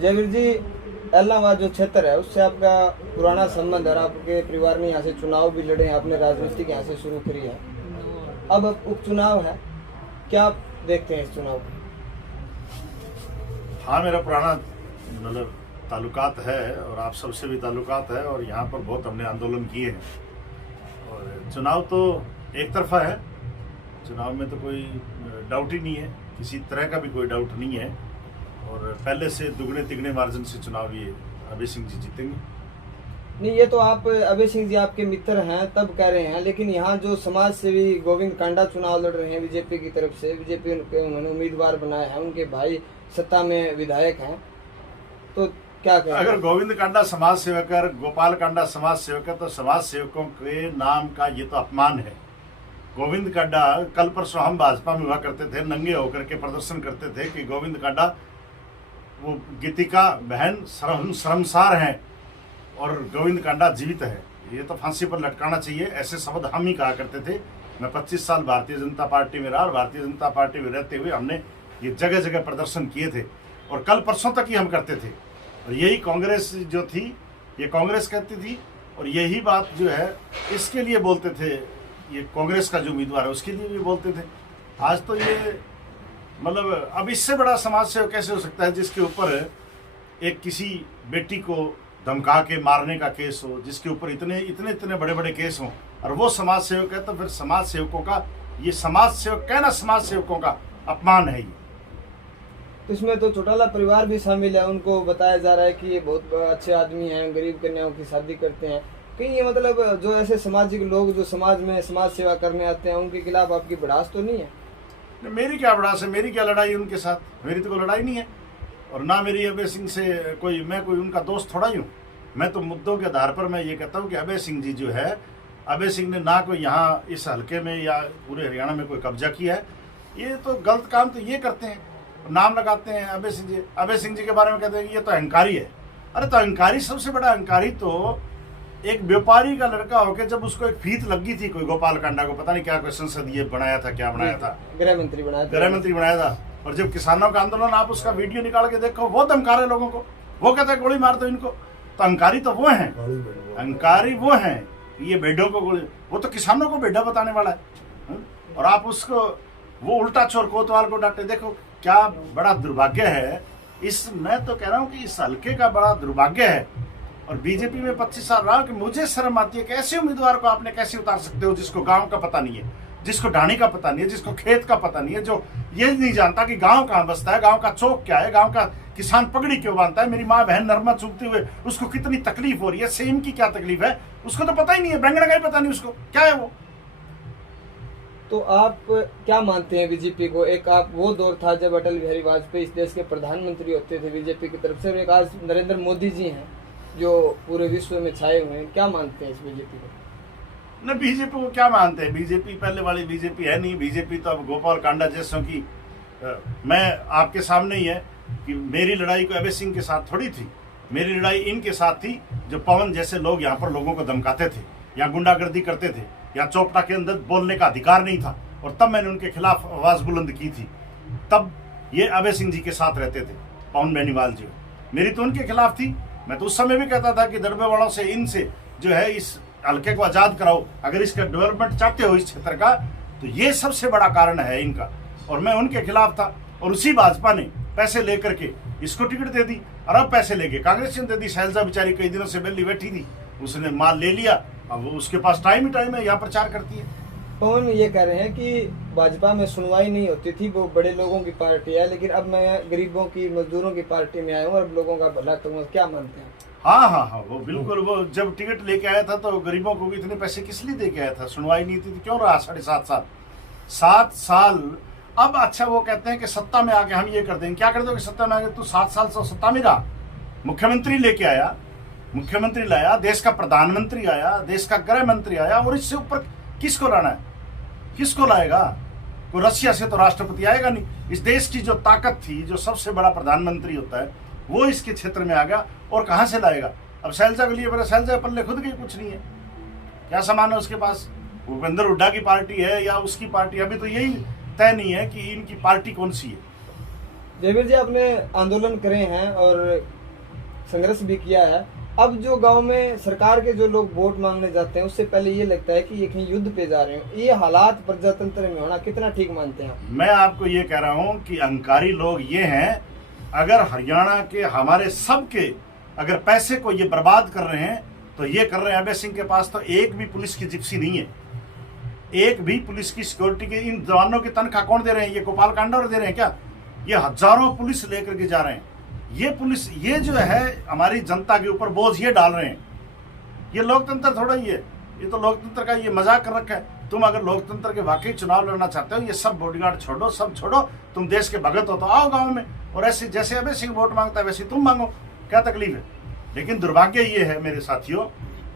जयवीर जी, इलाहाबाद जो क्षेत्र है उससे आपका पुराना संबंध है और आपके परिवार ने यहाँ से चुनाव भी लड़े हैं, आपने राजनीति यहाँ से शुरू करी है। अब उपचुनाव है, क्या आप देखते हैं इस चुनाव को? हाँ, मेरा पुराना मतलब ताल्लुकात है और आप सबसे भी ताल्लुकात है और यहाँ पर बहुत हमने आंदोलन किए हैं। और चुनाव तो एक तरफा है, चुनाव में तो कोई डाउट ही नहीं है, किसी तरह का भी कोई डाउट नहीं है। और पहले से दुगने तिगने मार्जिन से चुनाव ये अभय सिंह जी जीतेंगे। नहीं, ये तो आप अभय सिंह जी आपके मित्र हैं तब कह रहे हैं, लेकिन यहाँ जो समाज सेवी गोविंद कांडा चुनाव लड़ रहे हैं बीजेपी की तरफ से, बीजेपी उन्होंने उम्मीदवार बनाए हैं, उनके भाई सत्ता में विधायक हैं, तो क्या कहें? अगर गोविंद कांडा समाज सेवक है, गोपाल कांडा समाज सेवक है, तो समाज सेवकों के नाम का ये तो अपमान है। गोविंद कांडा, कल परसों हम भाजपा में हुआ करते थे, नंगे होकर के प्रदर्शन करते थे कि गोविंद कांडा वो गीतिका बहन शर्मसार हैं और गोविंद कांडा जीवित है, ये तो फांसी पर लटकाना चाहिए, ऐसे शब्द हम ही कहा करते थे। मैं 25 साल भारतीय जनता पार्टी में रहा और भारतीय जनता पार्टी में रहते हुए हमने ये जगह जगह प्रदर्शन किए थे और कल परसों तक ही हम करते थे। और यही कांग्रेस जो थी, ये कांग्रेस कहती थी और यही बात जो है इसके लिए बोलते थे, ये कांग्रेस का जो उम्मीदवार है उसके लिए भी बोलते थे। आज तो ये मतलब अब इससे बड़ा समाज सेवक कैसे हो सकता है जिसके ऊपर एक किसी बेटी को धमका के मारने का केस हो, जिसके ऊपर इतने इतने इतने बड़े बड़े केस हों और वो समाज सेवक है। तो फिर समाज सेवकों का, ये समाज सेवक कहना समाज सेवकों का अपमान है। ये इसमें तो चौटाला परिवार भी शामिल है, उनको बताया जा रहा है कि ये बहुत अच्छे आदमी हैं, गरीब कन्याओं की शादी करते हैं। कहीं ये मतलब जो ऐसे सामाजिक लोग जो समाज में समाज सेवा करने आते हैं उनके खिलाफ आपकी भड़ास तो नहीं है? मेरी क्या भड़ास है, मेरी क्या लड़ाई उनके साथ, मेरी तो कोई लड़ाई नहीं है। और ना मेरी अभय सिंह से मैं कोई उनका दोस्त थोड़ा ही हूँ। मैं तो मुद्दों के आधार पर मैं ये कहता हूँ कि अभय सिंह जी जो है, अभय सिंह ने ना कोई यहाँ इस हलके में या पूरे हरियाणा में कोई कब्जा किया है। ये तो गलत काम तो ये करते हैं, नाम लगाते हैं अभय सिंह जी, अभय सिंह जी के बारे में कहते हैं कि ये तो अहंकारी है। अरे तो अहंकारी, सबसे बड़ा अहंकारी तो एक व्यापारी का लड़का होकर, जब उसको एक फीत लगी थी कोई गोपाल कांडा को, पता नहीं क्या कोई संसदीय बनाया था, क्या बनाया था, गृह मंत्री बनाया था। और जब किसानों का आंदोलन, आप उसका वीडियो निकाल के देखो, वो धमका रहे लोगों को, वो कहता है गोली मार दो इनको। तो अहंकारी तो वो हैं, अहंकारी वो हैं, ये भेड़ों को गोली, वो तो किसानों को भेड़ा बताने वाला है। और आप उसको वो उल्टा चोर कोतवाल को डांटे। देखो क्या बड़ा दुर्भाग्य है। मैं तो कह रहा हूँ कि इस हल्के का बड़ा दुर्भाग्य है। और बीजेपी में 25 साल रहा कि मुझे शर्म आती है कि ऐसे उम्मीदवार को आपने कैसे उतार सकते हो जिसको गांव का पता नहीं है, जिसको ढाणी का पता नहीं है, जिसको खेत का पता नहीं है, जो ये नहीं जानता कि गांव कहाँ बसता है, गांव का चौक क्या है, गांव का किसान पगड़ी क्यों बांधता है, मेरी माँ बहन नरमा चुगते हुए उसको कितनी तकलीफ हो रही है, सेम की क्या तकलीफ है उसको तो पता ही नहीं है, बैंगन का ही पता नहीं उसको क्या है वो। तो आप क्या मानते हैं बीजेपी को? एक आप वो दौर था जब अटल बिहारी वाजपेयी इस देश के प्रधानमंत्री होते थे बीजेपी की तरफ से, और एक आज नरेंद्र मोदी जी हैं जो पूरे विश्व में छाए हुए हैं। क्या मानते हैं इस बीजेपी को? न बीजेपी को क्या मानते हैं, बीजेपी पहले वाली बीजेपी है नहीं। बीजेपी तो अब गोपाल कांडा जैसों की, मैं आपके सामने ही है कि मेरी लड़ाई को अभय सिंह के साथ थोड़ी थी, मेरी लड़ाई इनके साथ थी जो पवन जैसे लोग यहाँ पर लोगों को धमकाते थे, यहाँ गुंडागर्दी करते थे, यहाँ चौपटा के अंदर बोलने का अधिकार नहीं था। और तब मैंने उनके खिलाफ आवाज बुलंद की थी। तब ये अभय सिंह जी के साथ रहते थे, पवन बेनीवाल जी, मेरी तो उनके खिलाफ थी। मैं तो उस समय भी कहता था कि दड़बे वालों से, इनसे जो है इस हल्के को आजाद कराओ, अगर इसका डेवलपमेंट चाहते हो इस क्षेत्र का, तो ये सबसे बड़ा कारण है इनका। और मैं उनके खिलाफ था और उसी भाजपा ने पैसे लेकर के इसको टिकट दे दी और अब पैसे लेके कांग्रेस ने दे दी। शैलजा बेचारी कई दिनों से बेली बैठी थी, उसने माल ले लिया, अब वो उसके पास टाइम ही टाइम है, यहाँ प्रचार करती है। पवन ये कह रहे हैं कि भाजपा में सुनवाई नहीं होती थी, वो बड़े लोगों की पार्टी है, लेकिन अब मैं गरीबों की, मजदूरों की पार्टी में आया हूँ और अब लोगों का भला करूँगा। क्या मानते हैं? हाँ, वो बिल्कुल। वो जब टिकट लेके आया था तो गरीबों को भी इतने पैसे किस लिए दे के आया था? सुनवाई नहीं थी तो क्यों रहा 7.5 साल। अब अच्छा वो कहते हैं कि सत्ता में आके हम ये कर देंगे। क्या कर दोगे सत्ता में आके? तू 7 साल से सत्ता में रहा, मुख्यमंत्री लेके आया, मुख्यमंत्री लाया, देश का प्रधानमंत्री आया, देश का गृह मंत्री आया, और इससे ऊपर किसको लाना है? किसको लाएगा? कोई रशिया से तो राष्ट्रपति आएगा नहीं। इस देश की जो ताकत थी, जो सबसे बड़ा प्रधानमंत्री होता है, वो इसके क्षेत्र में आ गया और कहां से लाएगा? अब शैलजा के लिए बड़ा, शैलजा पल्ले खुद के कुछ नहीं है, क्या सामान है उसके पास? भूपेंद्र हुड्डा की पार्टी है या उसकी पार्टी? अभी तो यही तय नहीं है कि इनकी पार्टी कौन सी है। जयवीर जी, आपने आंदोलन करे हैं और संघर्ष भी किया है। अब जो गांव में सरकार के जो लोग वोट मांगने जाते हैं, उससे पहले ये लगता है कि ये कहीं युद्ध पे जा रहे हो। ये हालात प्रजातंत्र में होना कितना ठीक मानते हैं आप? मैं आपको ये कह रहा हूं कि अहंकारी लोग ये हैं, अगर हरियाणा के हमारे सबके अगर पैसे को ये बर्बाद कर रहे हैं तो ये कर रहे हैं। अभय सिंह के पास तो एक भी पुलिस की जिप्सी नहीं है, एक भी पुलिस की सिक्योरिटी के। इन जवानों की तनख्वाह कौन दे रहे हैं? ये गोपाल कांडा दे रहे हैं क्या? ये हजारों पुलिस लेकर के जा रहे हैं। ये पुलिस, ये जो है हमारी जनता के ऊपर बोझ ये डाल रहे हैं। ये लोकतंत्र थोड़ा ही है, ये तो लोकतंत्र का ये मजाक कर रखा है। तुम अगर लोकतंत्र के वाकई चुनाव लड़ना चाहते हो, ये सब बॉडीगार्ड छोड़ो, सब छोड़ो, तुम देश के भगत हो तो आओ गांव में, और ऐसे जैसे अभय सिंह वोट मांगता है वैसे तुम मांगो, क्या तकलीफ है? लेकिन दुर्भाग्य ये है मेरे साथियों,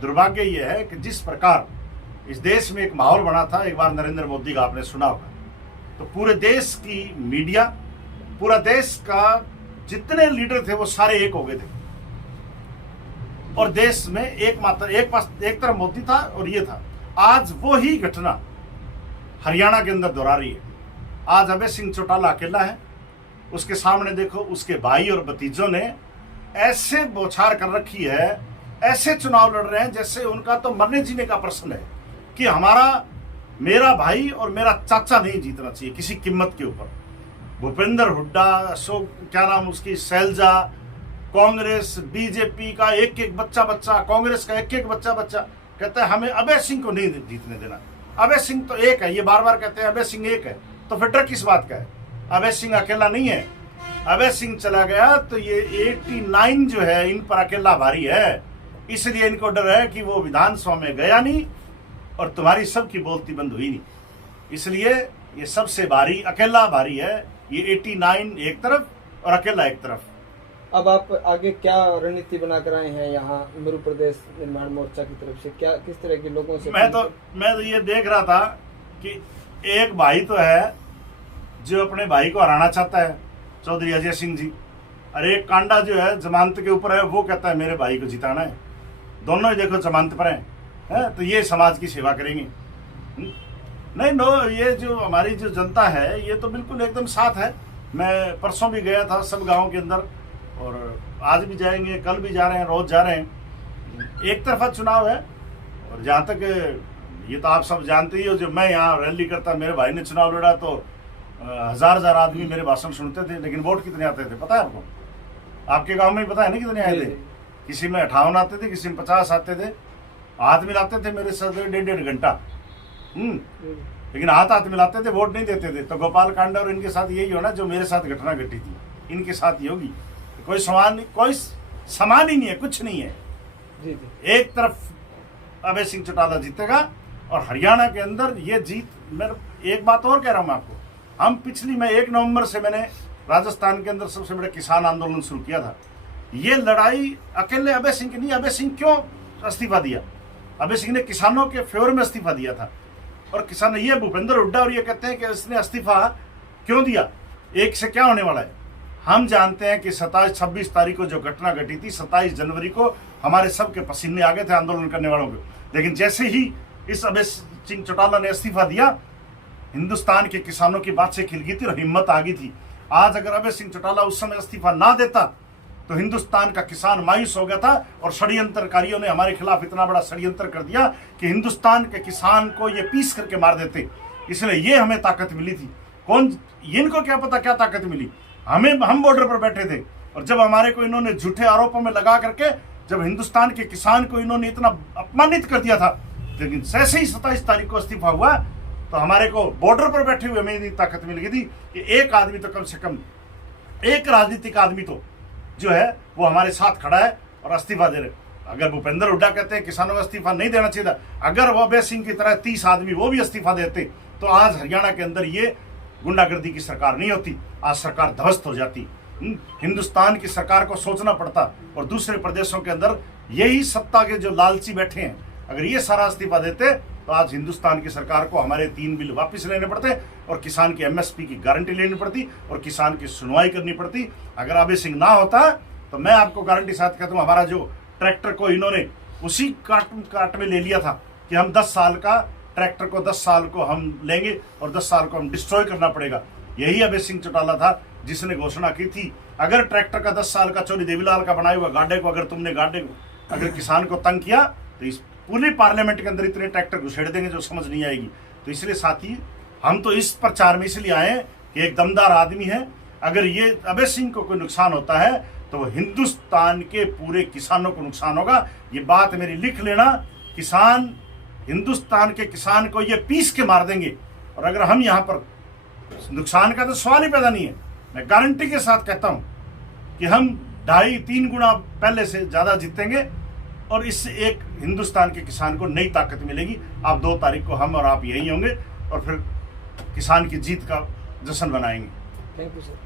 दुर्भाग्य ये है कि जिस प्रकार इस देश में एक माहौल बना था, एक बार नरेंद्र मोदी का आपने सुना होगा, तो पूरे देश की मीडिया, पूरा देश का जितने लीडर थे वो सारे एक हो गए थे, और देश में एक तरफ मोदी था और ये था। आज वो ही घटना हरियाणा के अंदर दोहरा रही है। आज अभय सिंह चौटाला अकेला है, उसके सामने देखो उसके भाई और भतीजों ने ऐसे बौछार कर रखी है, ऐसे चुनाव लड़ रहे हैं जैसे उनका तो मरने जीने का प्रश्न है कि मेरा भाई और मेरा चाचा नहीं जीतना चाहिए किसी कीमत के ऊपर। भूपेंद्र हुड्डा, क्या नाम उसकी, शैलजा, कांग्रेस, बीजेपी का एक एक बच्चा, कांग्रेस का एक एक बच्चा कहता है हमें अभय सिंह को नहीं जीतने देना। अभय सिंह तो एक है, ये बार बार कहते हैं अभय सिंह एक है, तो फिर डर किस बात का है? अभय सिंह अकेला नहीं है। अभय सिंह चला गया तो ये 89 जो है इन पर अकेला भारी है, इसलिए इनको डर है कि वो विधानसभा में गया नहीं और तुम्हारी सबकी बोलती बंद हुई नहीं, इसलिए ये सबसे भारी, अकेला भारी है। ये 89 एक तरफ और अकेला एक तरफ। अब आप आगे क्या रणनीति बनाकर आए हैं यहाँ मध्य प्रदेश निर्माण मोर्चा की तरफ से? क्या किस तरह के लोगों से? मैं तो ये देख रहा था कि एक भाई तो है जो अपने भाई को हराना चाहता है, चौधरी अजय सिंह जी, और एक कांडा जो है जमानत के ऊपर है, वो कहता है मेरे भाई को जिताना है। दोनों ही देखो जमानत पर है, तो ये समाज की सेवा करेंगे? नहीं, ये जो हमारी जो जनता है ये तो बिल्कुल एकदम साथ है। मैं परसों भी गया था सब गाँव के अंदर, और आज भी जाएंगे, कल भी जा रहे हैं, रोज जा रहे हैं। एक तरफा चुनाव है, और जहाँ तक ये तो आप सब जानते ही हो, जब मैं यहाँ रैली करता, मेरे भाई ने चुनाव लड़ा तो हजार आदमी मेरे भाषण सुनते थे, लेकिन वोट कितने आते थे पता है आपको? आपके गांव में पता है ना कितने आए थे? किसी में 58 आते थे, किसी में 50 आते थे। हाथ मिलाते थे मेरे साथ 1.5 घंटा, लेकिन हाथ मिलाते थे, वोट नहीं देते थे। तो गोपाल कांडा और इनके साथ यही होना जो मेरे साथ घटना घटी थी, इनके साथ ही होगी। कोई समान ही नहीं है, कुछ नहीं है। एक तरफ अभय सिंह चौटाला जीतेगा, और हरियाणा के अंदर ये जीत, मैं एक बात और कह रहा हूं आपको, मैं 1 नवंबर से मैंने राजस्थान के अंदर सबसे बड़ा किसान आंदोलन शुरू किया था। ये लड़ाई अकेले अभय सिंह की नहीं। अभय सिंह क्यों इस्तीफा दिया? अभय सिंह ने किसानों के फेवर में इस्तीफा दिया था, और किसान, ये भूपेंद्र हुड्डा और ये कहते हैं कि इसने इस्तीफा क्यों दिया, एक से क्या होने वाला है? हम जानते हैं कि 27-26 तारीख को जो घटना घटी थी, 27 जनवरी को हमारे सबके पसीने आ गए थे आंदोलन करने वालों के। लेकिन जैसे ही इस अभय सिंह चौटाला ने इस्तीफा दिया, हिंदुस्तान के किसानों की बात से खिल गई थी और हिम्मत आ गई थी। आज अगर अभय सिंह चौटाला उस समय इस्तीफा ना देता तो हिंदुस्तान का किसान मायूस हो गया था, और षड्यंत्रकारियों ने हमारे खिलाफ इतना बड़ा षड्यंत्र कर दिया कि हिंदुस्तान के किसान को ये पीस करके मार देते। इसलिए ये हमें ताकत मिली थी। इनको क्या पता क्या ताकत मिली? हम बॉर्डर पर बैठे थे, और जब हमारे को इन्होंने झूठे आरोपों में लगा करके जब हिंदुस्तान के किसान को इन्होंने इतना अपमानित कर दिया था, लेकिन जैसे ही 27 तारीख को इस्तीफा हुआ तो हमारे को बॉर्डर पर बैठे हुए हमें इतनी ताकत मिल गई थी कि एक आदमी तो, कम से कम एक राजनीतिक आदमी तो जो है वो हमारे साथ खड़ा है और इस्तीफा दे रहे। अगर भूपेंद्र हुड्डा कहते हैं किसानों को इस्तीफा नहीं देना चाहिए था, अगर वो अभय सिंह की तरह 30 आदमी वो भी इस्तीफा देते तो आज हरियाणा के अंदर ये गुंडागर्दी की सरकार नहीं होती, आज सरकार ध्वस्त हो जाती। हिंदुस्तान की सरकार को सोचना पड़ता, और दूसरे प्रदेशों के अंदर यही सत्ता के जो लालची बैठे हैं, अगर ये सारा इस्तीफा देते तो आज हिंदुस्तान की सरकार को हमारे 3 बिल वापस लेने पड़ते, और किसान की MSP की गारंटी लेनी पड़ती, और किसान की सुनवाई करनी पड़ती। अगर अभय सिंह ना होता तो मैं आपको गारंटी साथ कहता हूँ, हमारा जो ट्रैक्टर को इन्होंने उसी काट में ले लिया था कि हम 10 साल का ट्रैक्टर को 10 साल को हम लेंगे और 10 साल को हम डिस्ट्रॉय करना पड़ेगा। यही अभय सिंह चौटाला था जिसने घोषणा की थी, अगर ट्रैक्टर का 10 साल का चोरी देवीलाल का बनाया हुआ गाड़े को अगर किसान को तंग किया तो इस पूरी पार्लियामेंट के अंदर इतने ट्रैक्टर घुसेड़ देंगे जो समझ नहीं आएगी। तो इसलिए साथी, हम तो इस प्रचार में इसलिए आए कि एक दमदार आदमी है, अगर ये अभय सिंह को कोई नुकसान होता है तो हिंदुस्तान के पूरे किसानों को नुकसान होगा। ये बात मेरी लिख लेना, किसान, हिंदुस्तान के किसान को ये पीस के मार देंगे। और अगर हम यहाँ पर, नुकसान का तो सवाल ही पैदा नहीं है, मैं गारंटी के साथ कहता हूँ कि हम 2.5-3 गुना पहले से ज़्यादा जीतेंगे और इससे एक हिंदुस्तान के किसान को नई ताकत मिलेगी। आप 2 तारीख को हम और आप यहीं होंगे और फिर किसान की जीत का जश्न मनाएंगे। Thank you sir.